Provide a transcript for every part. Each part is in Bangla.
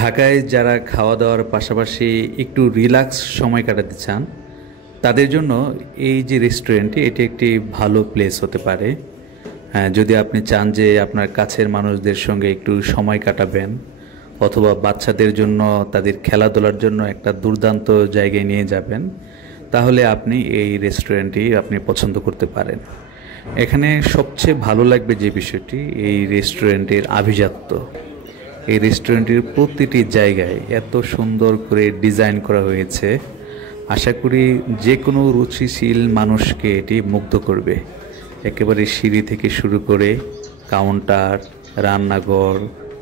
ঢাকায় যারা খাওয়া দাওয়ার পাশাপাশি একটু রিল্যাক্স সময় কাটাতে চান তাদের জন্য এই যে রেস্টুরেন্টটি এটি একটি ভালো প্লেস হতে পারে। হ্যাঁ, যদি আপনি চান যে আপনার কাছের মানুষদের সঙ্গে একটু সময় কাটাবেন অথবা বাচ্চাদের জন্য তাদের খেলাধুলার জন্য একটা দুর্দান্ত জায়গায় নিয়ে যাবেন, তাহলে আপনি এই রেস্টুরেন্টটি আপনি পছন্দ করতে পারেন। এখানে সবচেয়ে ভালো লাগবে যে বিষয়টি, এই রেস্টুরেন্টের আভিজাত্য। এই রেস্টুরেন্টের প্রতিটি জায়গায় এত সুন্দর করে ডিজাইন করা হয়েছে, আশা করি যে কোনো রুচিশীল মানুষকে এটি মুগ্ধ করবে। একেবারে সিঁড়ি থেকে শুরু করে কাউন্টার, রান্নাঘর,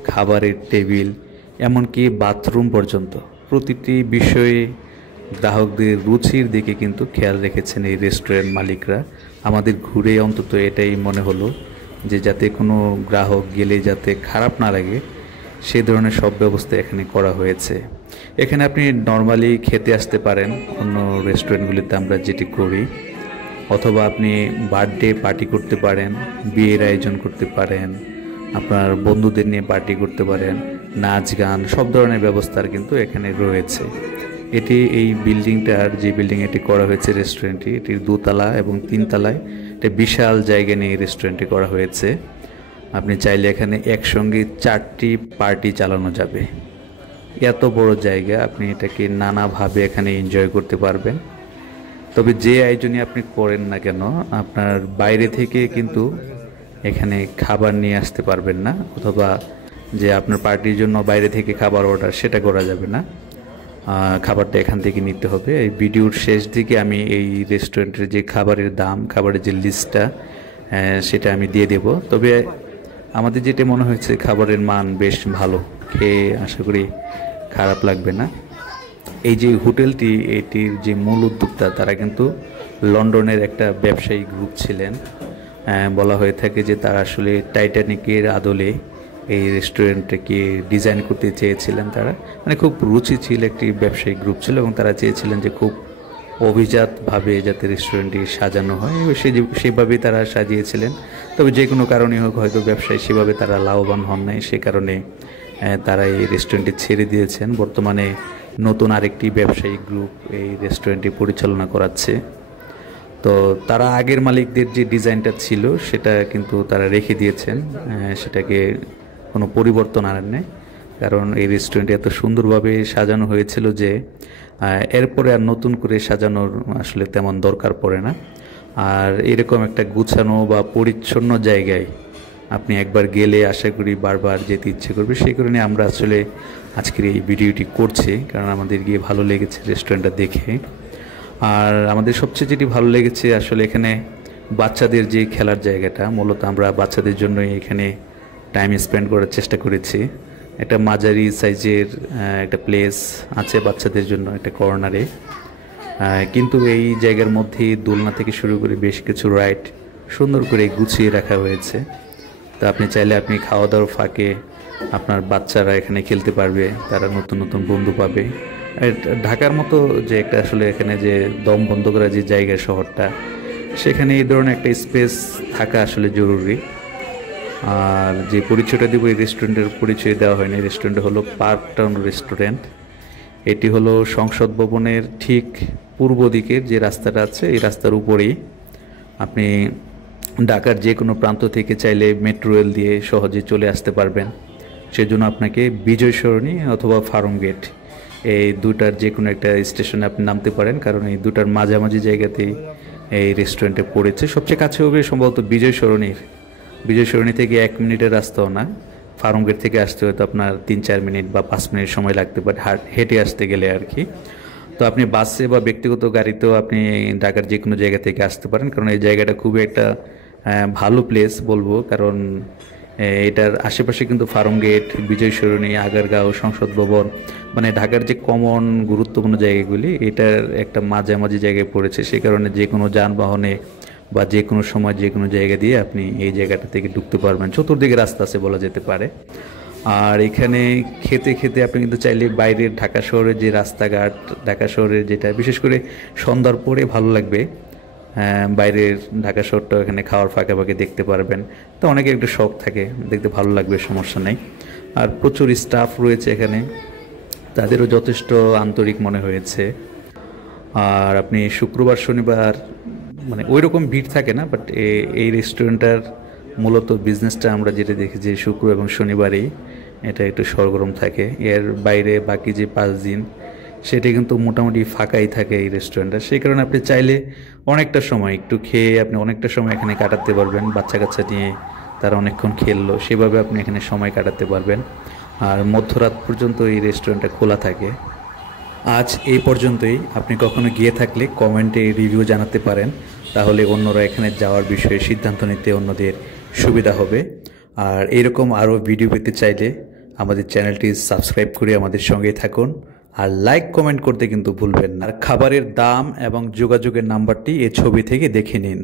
খাবারের টেবিল, এমনকি বাথরুম পর্যন্ত প্রতিটি বিষয়ে গ্রাহকদের রুচির দিকে কিন্তু খেয়াল রেখেছেন এই রেস্টুরেন্ট মালিকরা। আমাদের ঘুরে অন্তত এটাই মনে হলো যে যাতে কোনো গ্রাহক গেলে যাতে খারাপ না লাগে সে ধরনের সব ব্যবস্থা এখানে করা হয়েছে। এখানে আপনি নর্মালি খেতে আসতে পারেন অন্য রেস্টুরেন্টগুলিতে আমরা যেটি করি, অথবা আপনি বার্থডে পার্টি করতে পারেন, বিয়ের আয়োজন করতে পারেন, আপনার বন্ধুদের নিয়ে পার্টি করতে পারেন, নাচ গান সব ধরনের ব্যবস্থার কিন্তু এখানে রয়েছে। এটি এই বিল্ডিংটার যে বিল্ডিং এটি করা হয়েছে রেস্টুরেন্টটি, এটির দোতলা এবং তিনতলায় একটা বিশাল জায়গা নিয়ে রেস্টুরেন্টটি করা হয়েছে। আপনি চাইলে এখানে একসঙ্গে 4টি পার্টি চালানো যাবে। এত বড় জায়গা, আপনি এটাকে নানাভাবে এখানে এনজয় করতে পারবেন। তবে যে আয়োজনই আপনি করেন না কেন, আপনার বাইরে থেকে কিন্তু এখানে খাবার নিয়ে আসতে পারবেন না, অথবা যে আপনার পার্টির জন্য বাইরে থেকে খাবার অর্ডার সেটা করা যাবে না। খাবারটা এখান থেকে নিতে হবে। এই ভিডিওর শেষ দিকে আমি এই রেস্টুরেন্টের যে খাবারের দাম, খাবারের যে লিস্টটা সেটা আমি দিয়ে দেব। তবে আমাদের যেটা মনে হয়েছে খাবারের মান বেশ ভালো, খেয়ে আশা করি খারাপ লাগবে না। এই যে হোটেলটি, এটির যে মূল উদ্যোক্তা তারা কিন্তু লন্ডনের একটা ব্যবসায়ী গ্রুপ ছিলেন। বলা হয়ে থাকে যে তারা আসলে টাইটানিকের আদলে এই রেস্টুরেন্টটাকে ডিজাইন করতে চেয়েছিলেন। তারা মানে খুব রুচিশীল একটি ব্যবসায়ী গ্রুপ ছিল এবং তারা চেয়েছিলেন যে খুব অভিজাতভাবে যাতে রেস্টুরেন্টটি সাজানো হয়, সেভাবেই তারা সাজিয়েছিলেন। তবে যে কোনো কারণে হোক, হয়তো ব্যবসায়ী সেভাবে তারা লাভবান হন নাই, সে কারণে তারা এই রেস্টুরেন্টটি ছেড়ে দিয়েছেন। বর্তমানে নতুন আরেকটি ব্যবসায়িক গ্রুপ এই রেস্টুরেন্টটি পরিচালনা করাচ্ছে। তো তারা আগের মালিকদের যে ডিজাইনটা ছিল সেটা কিন্তু তারা রেখে দিয়েছেন, সেটাকে কোনো পরিবর্তন আনেন নাই। কারণ এই রেস্টুরেন্টে এত সুন্দরভাবে সাজানো হয়েছিল যে এরপরে আর নতুন করে সাজানোর আসলে তেমন দরকার পড়ে না। আর এরকম একটা গুছানো বা পরিচ্ছন্ন জায়গায় আপনি একবার গেলে আশা করি বারবার যেতে ইচ্ছে করবে। সেই কারণে আমরা আসলে আজকের এই ভিডিওটি করছি, কারণ আমাদের গিয়ে ভালো লেগেছে রেস্টুরেন্টটা দেখে। আর আমাদের সবচেয়ে যেটি ভালো লেগেছে আসলে এখানে বাচ্চাদের যে খেলার জায়গাটা, মূলত আমরা বাচ্চাদের জন্যই এখানে টাইম স্পেন্ড করার চেষ্টা করেছি। একটা মাঝারি সাইজের একটা প্লেস আছে বাচ্চাদের জন্য একটা কর্নারে, কিন্তু এই জায়গার মধ্যে দোলনা থেকে শুরু করে বেশ কিছু রাইড সুন্দর করে গুছিয়ে রাখা হয়েছে। তো আপনি চাইলে আপনি খাওয়া দাওয়ার ফাঁকে আপনার বাচ্চারা এখানে খেলতে পারবে, তারা নতুন নতুন বন্ধু পাবে। ঢাকার মতো যে একটা আসলে এখানে যে দম বন্ধ করা যে জায়গা শহরটা, সেখানে এই ধরনের একটা স্পেস থাকা আসলে জরুরি। আর যে পরিচয়টা দেবো, এই রেস্টুরেন্টের পরিচয় দেওয়া হয়নি। রেস্টুরেন্ট হলো পার্ক টাউন রেস্টুরেন্ট। এটি হলো সংসদ ভবনের ঠিক পূর্ব দিকের যে রাস্তাটা আছে, এই রাস্তার উপরেই। আপনি ঢাকার যে কোনো প্রান্ত থেকে চাইলে মেট্রো রেল দিয়ে সহজে চলে আসতে পারবেন। সেজন্য আপনাকে বিজয় সরণি অথবা ফার্ম গেট, এই দুটার যে কোনো একটা স্টেশনে আপনি নামতে পারেন, কারণ এই দুটার মাঝামাঝি জায়গাতেই এই রেস্টুরেন্টে পড়েছে। সবচেয়ে কাছে হবে সম্ভবত বিজয় সরণি থেকে 1 মিনিটের রাস্তাও না। ফার্ম গেট থেকে আসতে হয়তো আপনার 3-4 মিনিট বা 5 মিনিট সময় লাগতে পারে হেঁটে আসতে গেলে আর কি। তো আপনি বাসে বা ব্যক্তিগত গাড়িতেও আপনি ঢাকার যে কোনো জায়গা থেকে আসতে পারেন, কারণ এই জায়গাটা খুবই একটা ভালো প্লেস বলবো। কারণ এটার আশেপাশে কিন্তু ফার্ম গেট, বিজয় সরণি, আগারগাঁও, সংসদ ভবন, মানে ঢাকার যে কমন গুরুত্বপূর্ণ জায়গাগুলি এটার একটা মাঝামাঝি জায়গায় পড়েছে। সেই কারণে যে কোনো যানবাহনে বা যে কোনো সময় যে কোনো জায়গা দিয়ে আপনি এই জায়গাটা থেকে ঢুকতে পারবেন। চতুর্দিকে রাস্তা আছে বলা যেতে পারে। আর এখানে খেতে খেতে আপনি কিন্তু চাইলে বাইরের ঢাকা শহরের যে রাস্তাঘাট, ঢাকা শহরের যেটা বিশেষ করে সন্ধ্যার পরে ভালো লাগবে, বাইরের ঢাকা শহরটাও এখানে খাওয়ার ফাঁকে ফাঁকে দেখতে পারবেন। তো অনেকের একটু শখ থাকে, দেখতে ভালো লাগবে, সমস্যা নেই। আর প্রচুর স্টাফ রয়েছে এখানে, তাদেরও যথেষ্ট আন্তরিক মনে হয়েছে। আর আপনি শুক্রবার শনিবার মানে ওই রকম ভিড় থাকে না, বাট এই রেস্টুরেন্টটার মূলত বিজনেসটা আমরা যেটা দেখি যে শুক্র এবং শনিবারেই এটা একটু সরগরম থাকে। এর বাইরে বাকি যে 5 দিন সেটা কিন্তু মোটামুটি ফাঁকাই থাকে এই রেস্টুরেন্টটা। সেই কারণে আপনি চাইলে অনেকটা সময় একটু খেয়ে আপনি অনেকটা সময় এখানে কাটাতে পারবেন। বাচ্চা কাচ্চা নিয়ে তারা অনেকক্ষণ খেললো, সেভাবে আপনি এখানে সময় কাটাতে পারবেন। আর মধ্যরাত পর্যন্ত এই রেস্টুরেন্টটা খোলা থাকে। আজ এই পর্যন্তই। আপনি কখনো গিয়ে থাকলে কমেন্টে রিভিউ জানাতে পারেন, তাহলে অন্যরা এখানে যাওয়ার বিষয়ে সিদ্ধান্ত নিতে অন্যদের সুবিধা হবে। আর এরকম আরও ভিডিও পেতে চাইলে আমাদের চ্যানেলটি সাবস্ক্রাইব করে আমাদের সঙ্গেই থাকুন। আর লাইক কমেন্ট করতে কিন্তু ভুলবেন না। আর খাবারের দাম এবং যোগাযোগের নাম্বারটি এই ছবি থেকে দেখে নিন।